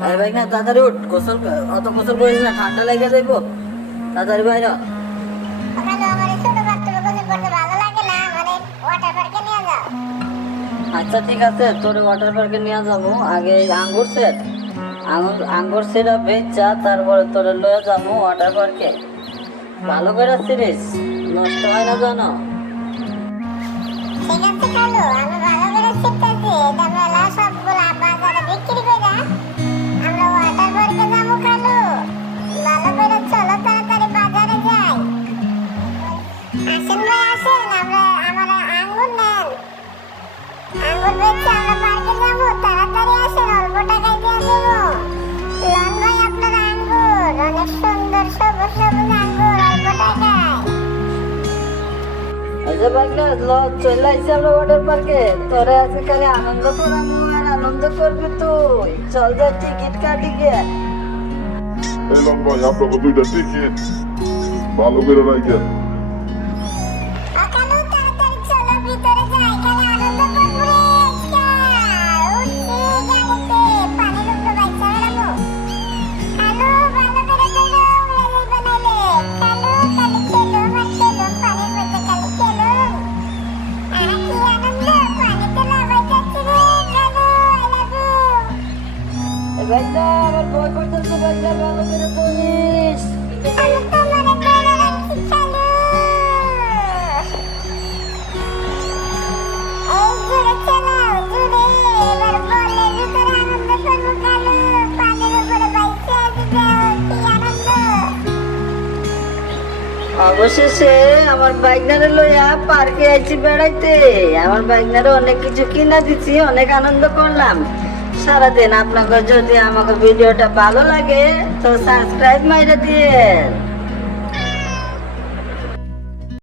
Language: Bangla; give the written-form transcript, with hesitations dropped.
ভাই ভাই না তাড়াতাড়ি উঠ, গোসল অত গোসল করিস না, ঠান্ডা লেগে যাইব, তাড়াতাড়ি বাইরে হ। ওখানে আমার এই ছোট বাচ্চারা গোসল করতে ভালো লাগে না, মানে ওয়াটার পার্কে নিয়ে যাও। আচ্ছা ঠিক আছে, তোর ওয়াটার পার্কে নিয়ে যাবো। আগে আঙ্গুর সেট, আঙ্গুর সেটা বেচা, তারপরে তোরে লয়ে যাবো ওয়াটার পার্কে। ভালো করে ছিলিস, নষ্ট হয় না জানো। ঠিক আছে খালু, আমি ভালো করে শিখতেছি। এটা মেলা সবগুলা বাজারে বিক্রি করে আমরা ওয়াটার পার্কে যাবো খালু। ভালো করে চলো, তাড়াতাড়ি বাজারে যাই। আসেন ভাই আসেন, আমার আঙ্গুর নেন। আঙ্গুর বেচে আমরা পার্কে যাবো, তাড়াতাড়ি আসেন, অল্প টাকায় দিয়ে দেবো। লন ভাই আপনার আঙ্গুর অনেক সুন্দর, সবুজ সবুজ আঙ্গুর, অল্প টাকায়। আচ্ছা ভাই না চলে আসছি আমরা ওয়াটার পার্কে, তোরে আজকে খালি আনন্দ করাবো আর আনন্দ করবি তুই। চল যা টিকিট কাটি গে। এলাম ভাই আপনাকে দুইটা টিকিট ভালো করে রাখেন। খালু তাড়াতাড়ি চলো, ভিতরে যাই, খালি আনন্দ করবো রে আজকে। উঠছি গাড়িতে, পানির উপরে বাইচা বেড়াবো। খালু ভালো করে ধরো, উড়ে যাইবে নাইলে। খালু খালি খেলুম আর খেলুম, পানির মধ্যে খালি খেলুম। আর কি আনন্দ, পানিতে লাফাই যাচ্ছি রে খালু, I love you। ভাই না আমার ভয় করতেছে, ভাই না ভালো করে ধরিস। আমি তোমারে ধরে রাখছি খালু। এই জোরে চালাও, জোরে। এবার বলের ভিতরে আনন্দ করবো খালু। পানির উপরে বাইচে আছি, যাও, কি আনন্দ। অবশেষে আমার বাইকনারে লইয়া পার্কে আইছি বেড়াইতে। আমার বাইকনারে অনেক কিছু কিনা দিচ্ছি, অনেক আনন্দ করলাম সারাদিন। আপনাকে যদি আমাকে ভিডিওটা ভালো লাগে তো সাবস্ক্রাইব মাইরা দিয়ে